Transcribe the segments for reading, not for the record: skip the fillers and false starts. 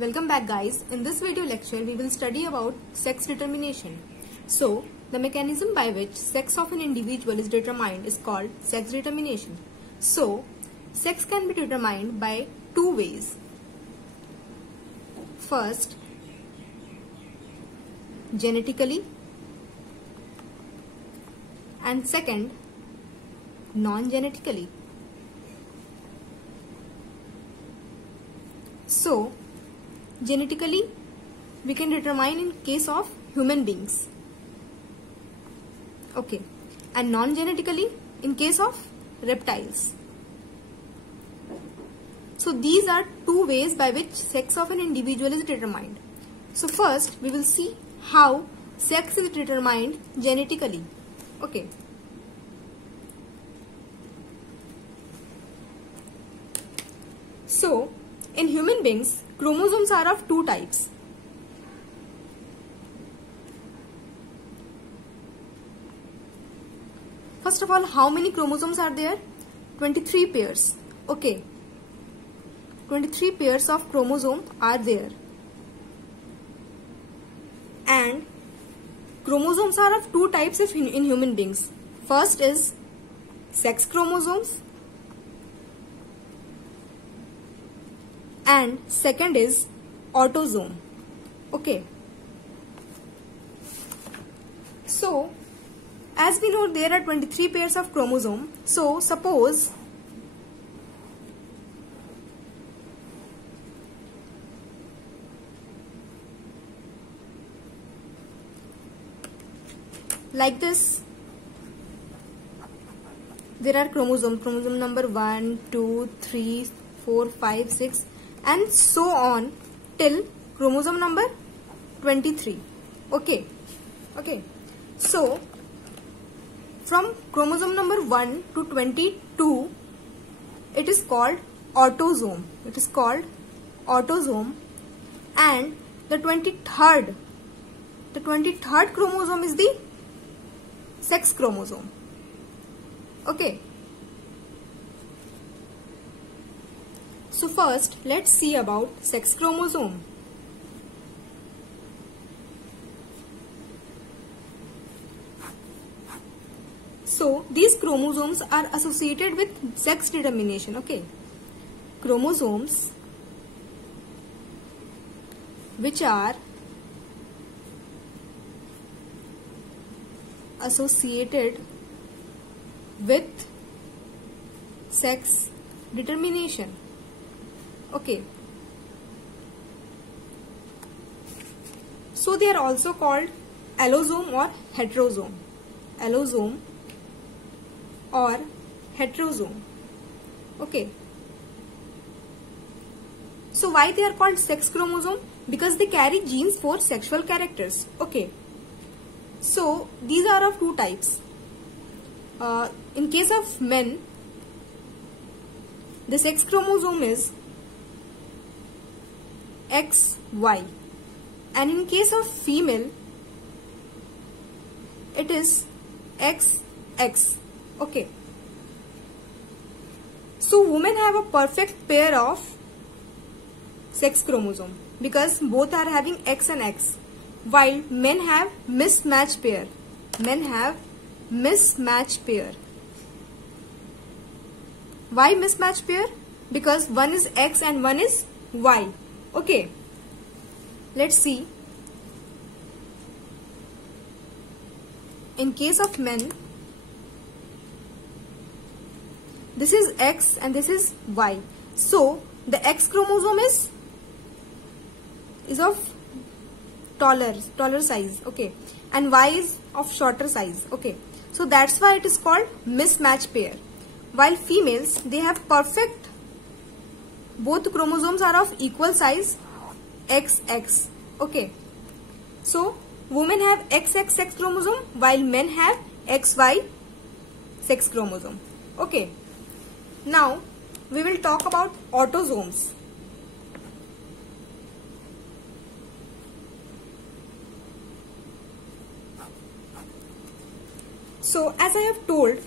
Welcome back guys. In this video lecture we will study about sex determination. So the mechanism by which sex of an individual is determined is called sex determination. So sex can be determined by two ways. First, genetically, and second, non-genetically. So genetically we can determine in case of human beings, okay, and non-genetically in case of reptiles. So these are two ways by which sex of an individual is determined. So first we will see how sex is determined genetically. Okay. So in human beings, chromosomes are of two types. First of all, how many chromosomes are there? 23 pairs. Okay. 23 pairs of chromosome are there. And chromosomes are of two types in human beings. First is sex chromosomes and second is autosome. Okay. So as we know, there are 23 pairs of chromosome. So suppose like this, there are chromosome number 1, 2, 3, 4, 5, 6 and so on till chromosome number 23. Okay. So from chromosome number 1 to 22, it is called autosome. And the 23rd chromosome is the sex chromosome. Okay. So first let's see about sex chromosome. So these chromosomes are associated with sex determination. Okay. Chromosomes which are associated with sex determination. Okay. So they are also called allosome or heterosome. Allosome or heterosome. Okay. So why they are called sex chromosome? Because they carry genes for sexual characters. Okay. So these are of two types. In case of men, the sex chromosome is XY, and in case of female, it is XX. Okay. So women have a perfect pair of sex chromosome because both are having X and X, while men have mismatched pair. Why mismatched pair? Because one is X and one is Y. Okay. Let's see. In case of men, this is X and this is Y. So the X chromosome is of taller size. Okay. And Y is of shorter size. Okay. So that's why it is called mismatched pair. While females, they have perfect, both chromosomes are of equal size, XX. Okay. So women have XX sex chromosome while men have XY sex chromosome. Okay. Now we will talk about autosomes. So as I have told,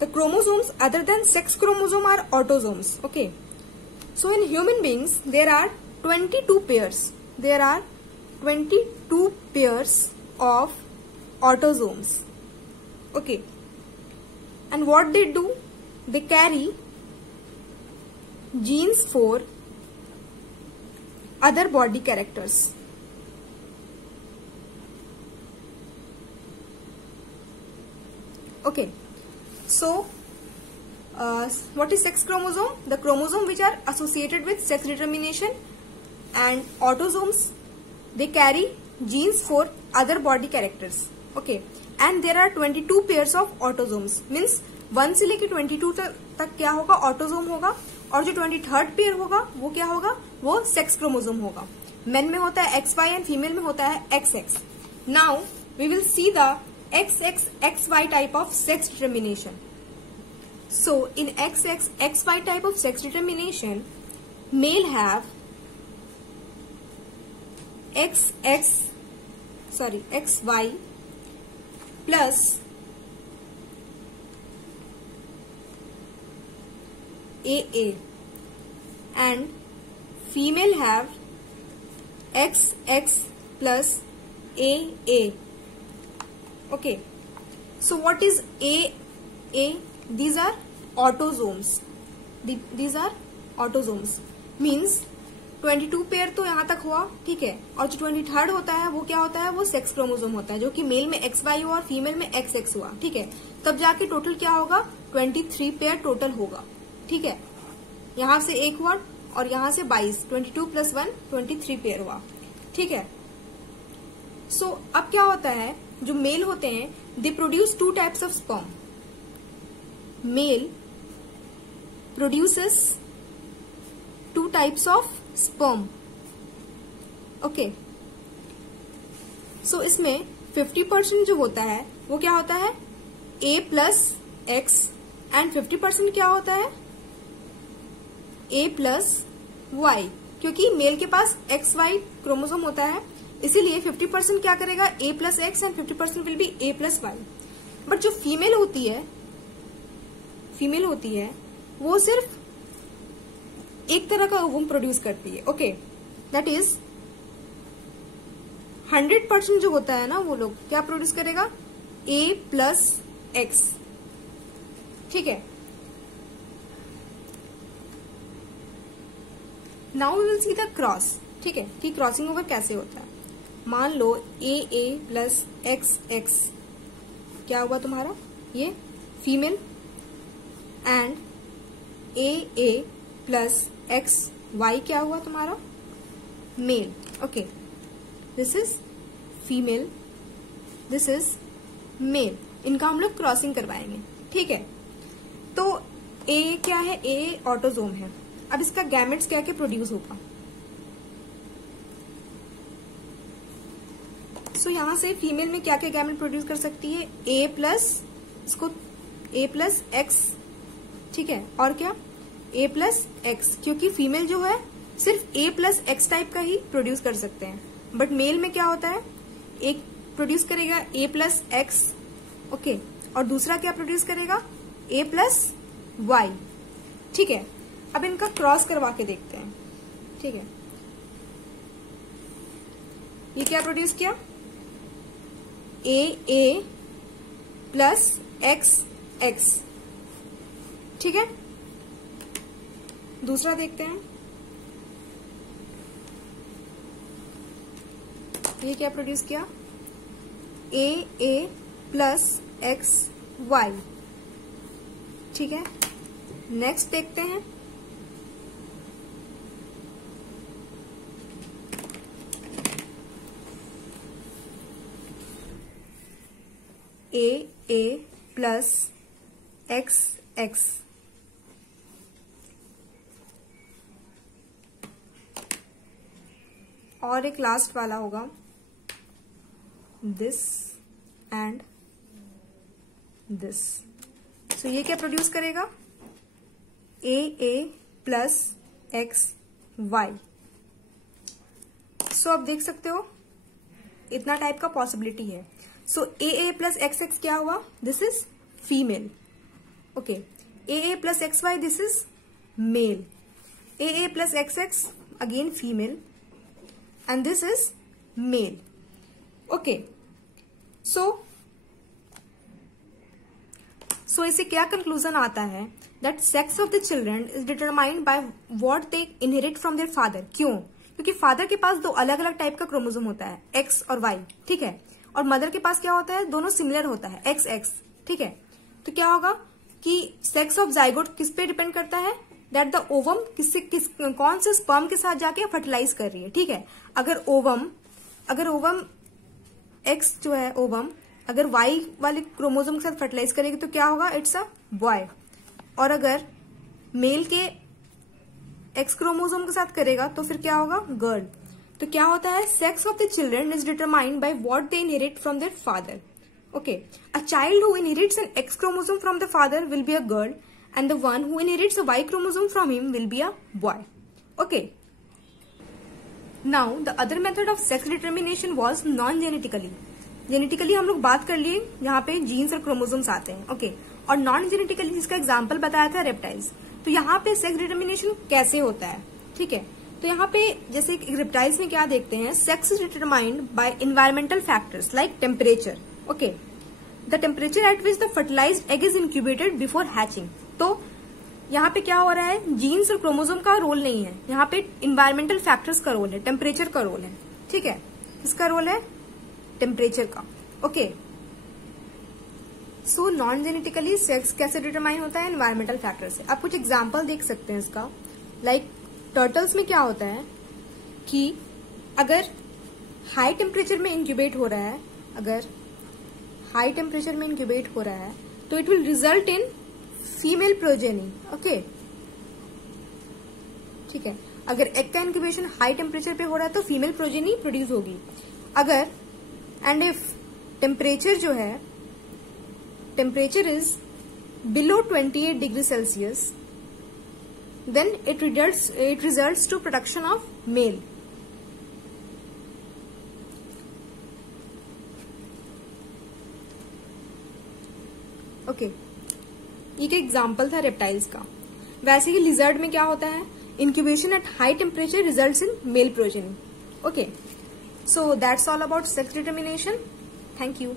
the chromosomes other than sex chromosome are autosomes. Okay. So in human beings there are 22 pairs. There are 22 pairs of autosomes. Okay. And what they do? They carry genes for other body characters. Okay. So, what is sex chromosome? The chromosome which are associated with sex determination, and autosomes, they carry genes for other body characters. Okay. And there are 22 pairs of autosomes. Means 1 से लेके 22 तक क्या होगा? Autosome होगा. और जो 23rd pair होगा वो क्या होगा? वो सेक्स क्रोमोसोम होगा. मेन में होता है XY एंड फीमेल में होता है XX. Now we will see the XXXY type of sex determination. So in XXXY type of sex determination, male have XY plus AA, and female have XX plus AA. Okay, so what is AA? These are autosomes. These are autosomes. Means 22 pair तो यहाँ तक हुआ, ठीक है. और जो 23rd होता है वो क्या होता है? वो सेक्स क्रोमोसोम होता है, जो कि मेल में XY हुआ और फीमेल में XX हुआ, ठीक है. तब जाके टोटल क्या होगा? 23 पेयर टोटल होगा, ठीक है. यहाँ से एक हुआ और यहाँ से 22. 22 + 1 23 पेयर हुआ, ठीक है. सो अब क्या होता है? जो मेल होते हैं, they produce 2 types of sperm. Male produces 2 types of sperm. Okay. So इसमें 50% जो होता है वो क्या होता है? A plus X, एंड 50% क्या होता है? A plus Y. क्योंकि मेल के पास XY क्रोमोसोम होता है, इसीलिए 50% क्या करेगा? A plus X and 50% will be A plus Y. But जो फीमेल होती है वो सिर्फ एक तरह का ओवम प्रोड्यूस करती है. ओके. दैट इज 100% जो होता है ना, वो लोग क्या प्रोड्यूस करेगा? A plus X, ठीक है. Now we will see the cross, ठीक है, कि क्रॉसिंग ओवर कैसे होता है. मान लो AA plus XX क्या हुआ तुम्हारा? ये female, and AA plus XY क्या हुआ तुम्हारा? Male. Okay. This is female, this is male. इनका हम लोग क्रॉसिंग करवाएंगे, ठीक है. तो A क्या है? A ऑटोजोम है. अब इसका गैमेट्स क्या क्या प्रोड्यूस होगा? सो यहां से फीमेल में क्या क्या गैमेट प्रोड्यूस कर सकती है? A प्लस X, ठीक है. और क्या? A प्लस X, क्योंकि फीमेल जो है सिर्फ A प्लस X टाइप का ही प्रोड्यूस कर सकते हैं. बट मेल में क्या होता है? एक प्रोड्यूस करेगा A प्लस X, ओके, और दूसरा क्या प्रोड्यूस करेगा? A प्लस Y, ठीक है. अब इनका क्रॉस करवा के देखते हैं, ठीक है. ये क्या प्रोड्यूस किया? AA प्लस XX, ठीक है. दूसरा देखते हैं. ये क्या प्रोड्यूस किया? AA प्लस XY, ठीक है. नेक्स्ट देखते हैं. AA प्लस XX, और एक लास्ट वाला होगा दिस एंड दिस. सो ये क्या प्रोड्यूस करेगा? AA plus XY. सो आप देख सकते हो इतना टाइप का पॉसिबिलिटी है. सो AA प्लस XX क्या हुआ? This is female. Okay. AA plus XY, this is mail. AA plus XX again female, and this is male. Okay, so इससे क्या कंक्लूजन आता है? That sex of the children is determined by what they inherit from their father. क्यों? क्योंकि father के पास दो अलग अलग टाइप का क्रोमोसोम होता है, एक्स और वाई, ठीक है, और मदर के पास क्या होता है? दोनों सिमिलर होता है, एक्स एक्स, ठीक है. तो क्या होगा कि सेक्स ऑफ जाइगोट किस पे डिपेंड करता है? दैट द ओवम कौन से स्पर्म के साथ जाके फर्टिलाइज कर रही है, ठीक है. अगर ओवम एक्स जो है ओवम अगर वाई वाले क्रोमोसोम के साथ फर्टिलाइज करेगी तो क्या होगा? It's a boy. और अगर मेल के एक्स क्रोमोसोम के साथ करेगा तो फिर क्या होगा? गर्ल. तो क्या होता है? Sex of the children is determined by what they inherit from their father. Okay, a child who inherits an X chromosome from the father will be a girl and the one who inherits a Y chromosome from him will be a boy. Okay. Now the other method of sex determination was non-genetically. Genetically हम लोग बात कर लिए, यहाँ पे jeans और chromosomes आते हैं. ओके, और नॉन जेनेटिकली जिसका एग्जाम्पल बताया था रेप्टाइल्स. तो यहाँ पे सेक्स डिटर्मिनेशन कैसे होता है, ठीक है. तो यहाँ पे जैसे रेप्टाइल्स में क्या देखते हैं? Sex is determined by environmental factors like temperature. Okay, the temperature at which the fertilised egg is incubated before hatching. तो यहाँ पे क्या हो रहा है? जीन्स और क्रोमोसोम का रोल नहीं है, यहाँ पे इन्वायरमेंटल फैक्टर्स का रोल है, टेम्परेचर का रोल है, ठीक है. किसका रोल है? टेम्परेचर का. Okay, so non genetically sex कैसे डिटरमाइन होता है? एनवायरमेंटल फैक्टर से. आप कुछ एग्जांपल देख सकते हैं इसका. लाइक टर्टल्स में क्या होता है कि अगर हाई टेम्परेचर में इंक्यूबेट हो रहा है, तो it will result in female progeny. Okay, ठीक है. अगर एग का इंक्यूबेशन हाई टेम्परेचर पे हो रहा है तो फीमेल प्रोजेनी प्रोड्यूस होगी. अगर एंड इफ टेम्परेचर जो है, temperature is below 28 degree Celsius, then it results to production of male. Okay, ये एक एग्जाम्पल था रेप्टाइल्स का. वैसे ही लिजर्ड में क्या होता है? Incubation at high temperature results in male progeny. Okay, so that's all about sex determination. Thank you.